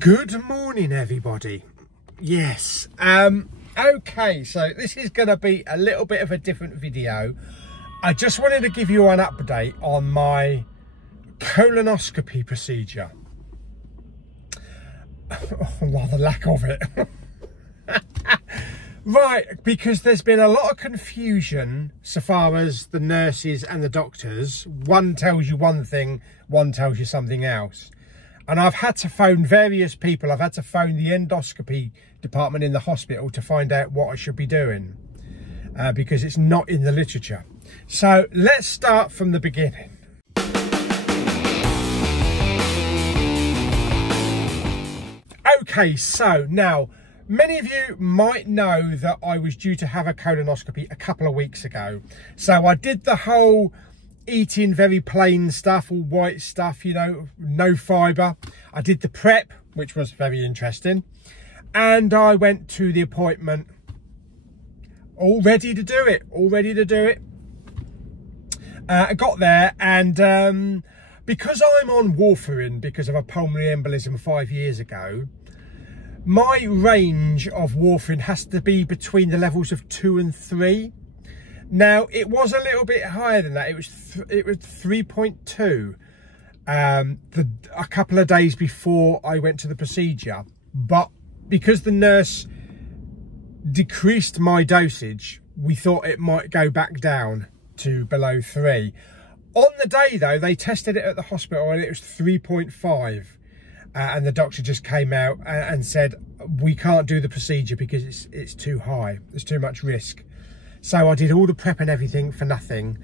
Good morning, everybody. Yes. Okay, so this is going to be a little bit of a different video. I just wanted to give you an update on my colonoscopy procedure. Well, the lack of it. Right, because there's been a lot of confusion so far as the nurses and the doctors. One tells you one thing, one tells you something else. And I've had to phone various people. I've had to phone the endoscopy department in the hospital to find out what I should be doing, because it's not in the literature. So let's start from the beginning. Okay, so now, many of you might know that I was due to have a colonoscopy a couple of weeks ago. So I did the whole eating very plain stuff, all white stuff, you know, no fibre. I did the prep, which was very interesting. And I went to the appointment all ready to do it, I got there, and because I'm on warfarin because of a pulmonary embolism 5 years ago, my range of warfarin has to be between the levels of 2 and 3. Now, it was a little bit higher than that. It was 3.2 a couple of days before I went to the procedure. But because the nurse decreased my dosage, we thought it might go back down to below 3. On the day, though, they tested it at the hospital and it was 3.5. And the doctor just came out and said, we can't do the procedure because it's too high. There's too much risk. So I did all the prep and everything for nothing,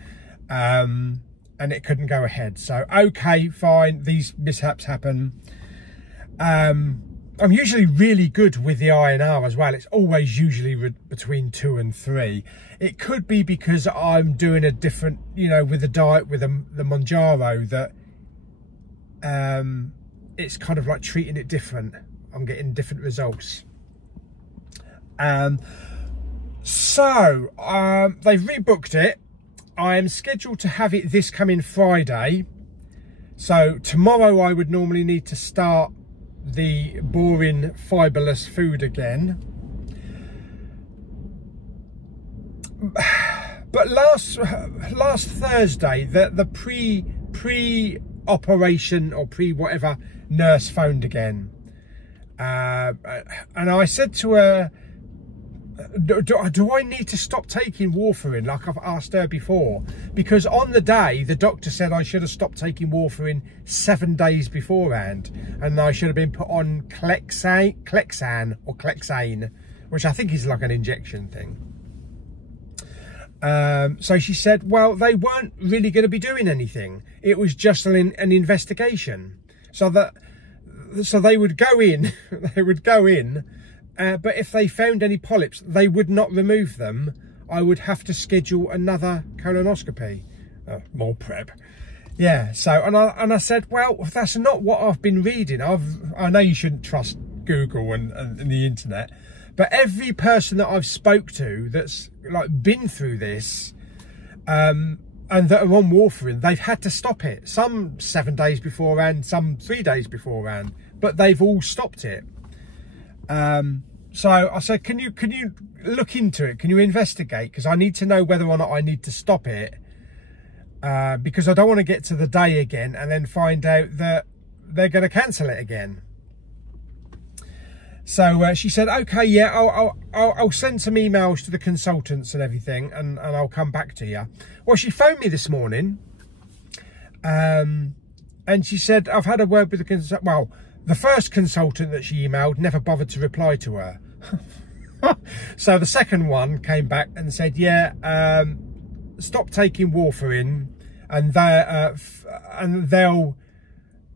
and it couldn't go ahead. So, okay, fine, these mishaps happen. I'm usually really good with the INR as well. It's always usually between 2 and 3. It could be because I'm doing a different, you know, with the diet, with the Monjaro, that it's kind of like treating it different. I'm getting different results. So, they've rebooked it. I am scheduled to have it this coming Friday. So, tomorrow I would normally need to start the boring fibreless food again. But last Thursday, the pre-operation or pre-whatever nurse phoned again. And I said to her, do I need to stop taking warfarin like I've asked her before? Because on the day, the doctor said I should have stopped taking warfarin 7 days beforehand, and I should have been put on Clexane, which I think is like an injection thing. So she said, well, they weren't really going to be doing anything. It was just an investigation. So they would go in, but if they found any polyps, they would not remove them. I would have to schedule another colonoscopy. More prep. Yeah, so, and I said, well, that's not what I've been reading. I know you shouldn't trust Google and the internet, but every person that I've spoke to that's like been through this, and that are on warfarin, they've had to stop it. Some 7 days beforehand, some 3 days beforehand, but they've all stopped it. So I said, can you look into it? Can you investigate? Because I need to know whether or not I need to stop it. Because I don't want to get to the day again and then find out that they're going to cancel it again. So she said, okay, yeah, I'll send some emails to the consultants and everything, and I'll come back to you. Well, she phoned me this morning, and she said, I've had a word with the well, the first consultant that she emailed never bothered to reply to her. So the second one came back and said, yeah, stop taking warfarin, and they'll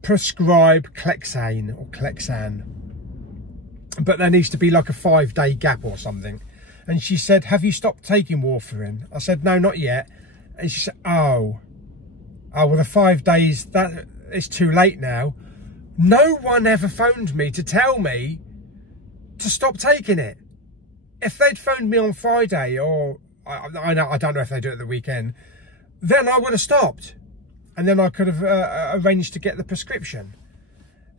prescribe Clexane or Clexane. But there needs to be like a 5-day gap or something. And she said, have you stopped taking warfarin? I said, no, not yet. And she said, oh, well, the 5 days, that is too late now. No one ever phoned me to tell me to stop taking it. If they'd phoned me on Friday, or I don't know if they do it at the weekend, then I would have stopped. And then I could have arranged to get the prescription.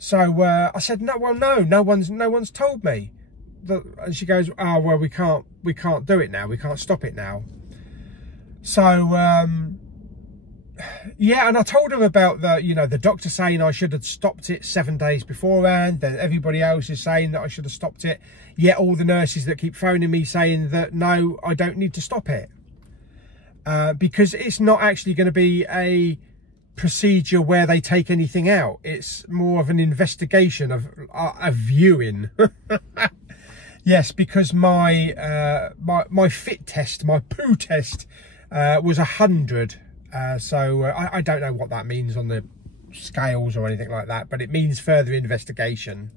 So I said, no, well, no one's told me. And she goes, oh, well, we can't do it now. We can't stop it now. So, yeah, and I told her about the doctor saying I should have stopped it 7 days beforehand. Then everybody else is saying that I should have stopped it. Yet all the nurses that keep phoning me saying that, no, I don't need to stop it. Because it's not actually going to be a procedure where they take anything out. It's more of an investigation of a viewing. Yes, because my fit test, my poo test, was 100. So I don't know what that means on the scales or anything like that, but it means further investigation.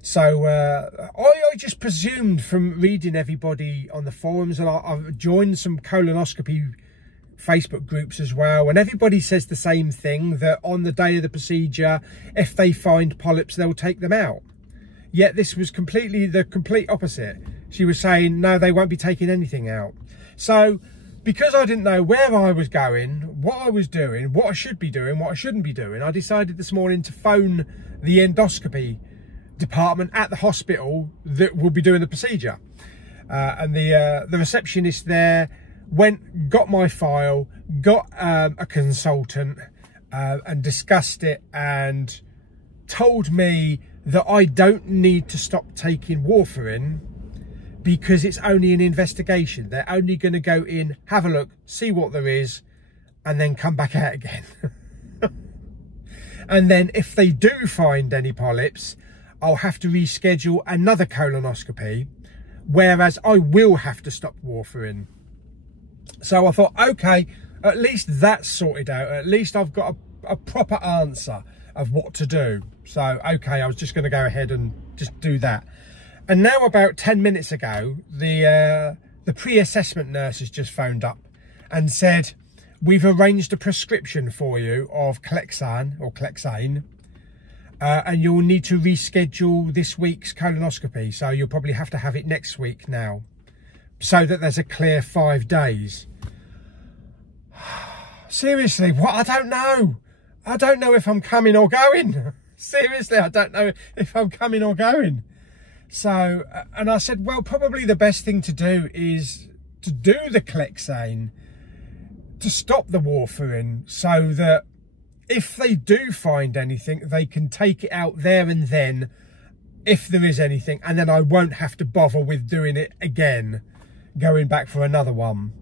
So I just presumed from reading everybody on the forums, and I've joined some colonoscopy Facebook groups as well, and everybody says the same thing, that on the day of the procedure, if they find polyps, they'll take them out. Yet this was the complete opposite. She was saying, no, they won't be taking anything out. So because I didn't know where I was going, what I was doing, what I should be doing, what I shouldn't be doing, I decided this morning to phone the endoscopy department at the hospital that will be doing the procedure. And the receptionist there got my file, got a consultant, and discussed it, and told me that I don't need to stop taking warfarin because it's only an investigation. They're only going to go in, have a look, see what there is, and then come back out again. And then if they do find any polyps, I'll have to reschedule another colonoscopy, whereas I will have to stop warfarin. So I thought, okay, at least that's sorted out. At least I've got a proper answer of what to do. So, okay, I was just going to go ahead and just do that. And now about 10 minutes ago, the pre-assessment nurse has just phoned up and said, we've arranged a prescription for you of Clexane, and you'll need to reschedule this week's colonoscopy. So you'll probably have to have it next week now, so that there's a clear 5 days. Seriously, what? I don't know. I don't know if I'm coming or going. Seriously, I don't know if I'm coming or going. So, and I said, well, probably the best thing to do is to do the Clexane to stop the warfarin, so that if they do find anything, they can take it out there and then, if there is anything, and then I won't have to bother with doing it again, going back for another one.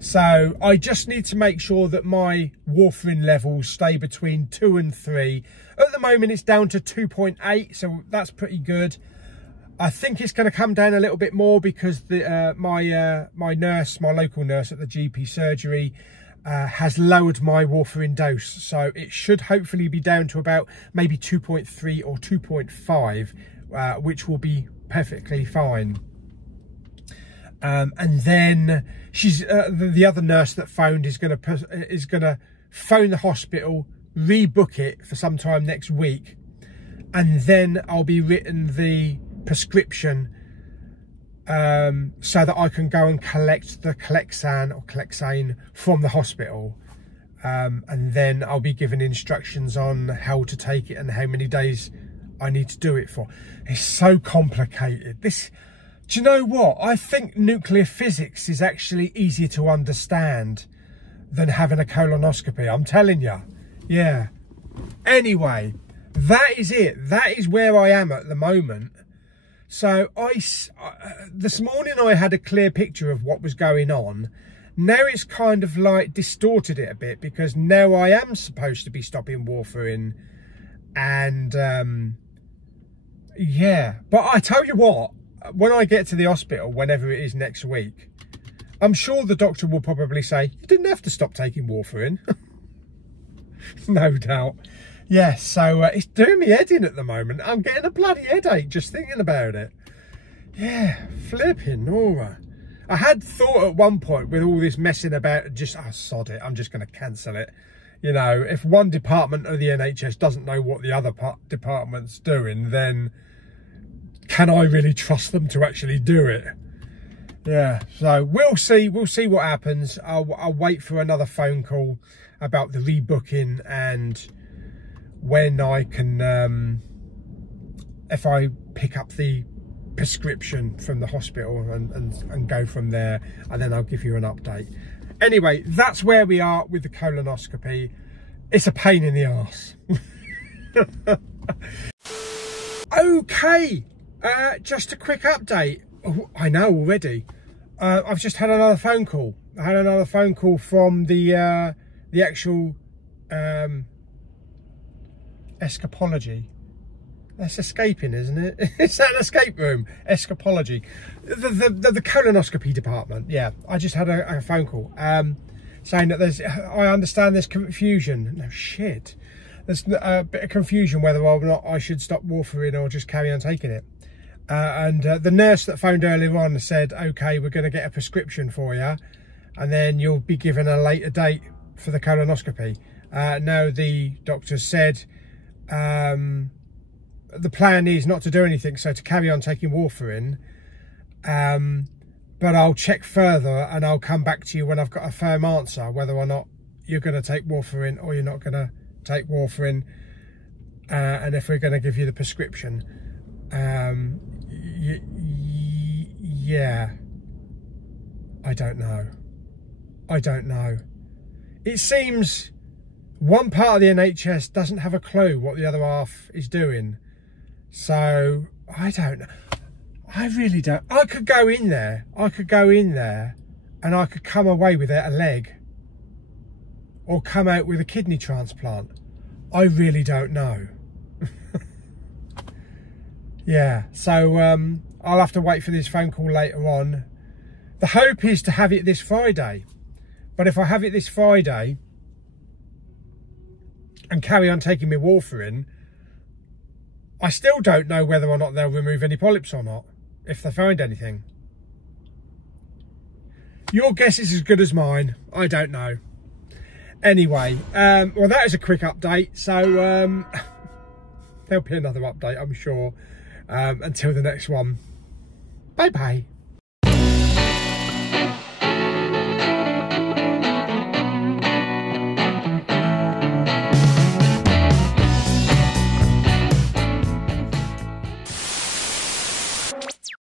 So I just need to make sure that my warfarin levels stay between 2 and 3. At the moment it's down to 2.8, so that's pretty good. I think it's going to come down a little bit more because my local nurse at the GP surgery has lowered my warfarin dose, so it should hopefully be down to about maybe 2.3 or 2.5, which will be perfectly fine. And then she's the other nurse that phoned is going to phone the hospital, rebook it for sometime next week, and then I'll be written the prescription so that I can go and collect the Clexane from the hospital, and then I'll be given instructions on how to take it and how many days I need to do it for. It's so complicated. Do you know what? I think nuclear physics is actually easier to understand than having a colonoscopy. I'm telling you. Yeah. Anyway, that is it. That is where I am at the moment. So this morning I had a clear picture of what was going on. Now it's kind of like distorted it a bit, because now I am supposed to be stopping warfarin. And yeah, but I tell you what, when I get to the hospital, whenever it is next week, I'm sure the doctor will probably say, you didn't have to stop taking warfarin. No doubt. Yes, so it's doing me head in at the moment. I'm getting a bloody headache just thinking about it. Yeah, flipping Nora. I had thought at one point, with all this messing about, just, oh, sod it, I'm just going to cancel it. You know, if one department of the NHS doesn't know what the other department's doing, then can I really trust them to actually do it? Yeah, so we'll see what happens. I'll wait for another phone call about the rebooking, and when I can, if I pick up the prescription from the hospital and go from there, and then I'll give you an update. Anyway, that's where we are with the colonoscopy. It's a pain in the arse. Okay, just a quick update. Oh, I know already. I've just had another phone call. I had another phone call from the actual escapology. That's escaping, isn't it? It's an escape room. Escapology. The colonoscopy department. Yeah, I just had a phone call saying that I understand there's confusion. No shit. There's a bit of confusion whether or not I should stop warfarin or just carry on taking it. And the nurse that phoned earlier on said, okay, we're going to get a prescription for you, and then you'll be given a later date for the colonoscopy. No, the doctor said the plan is not to do anything, so to carry on taking warfarin. But I'll check further and I'll come back to you when I've got a firm answer whether or not you're going to take warfarin or you're not going to take warfarin, and if we're going to give you the prescription. Yeah, I don't know. It seems one part of the NHS doesn't have a clue what the other half is doing, so I don't know. I really don't. I could go in there and I could come away without a leg or come out with a kidney transplant. I really don't know. Yeah, so I'll have to wait for this phone call later on. The hope is to have it this Friday. But if I have it this Friday and carry on taking my warfarin, I still don't know whether or not they'll remove any polyps or not, if they find anything. Your guess is as good as mine. I don't know. Anyway, well, that is a quick update. So there'll be another update, I'm sure. Until the next one, bye bye.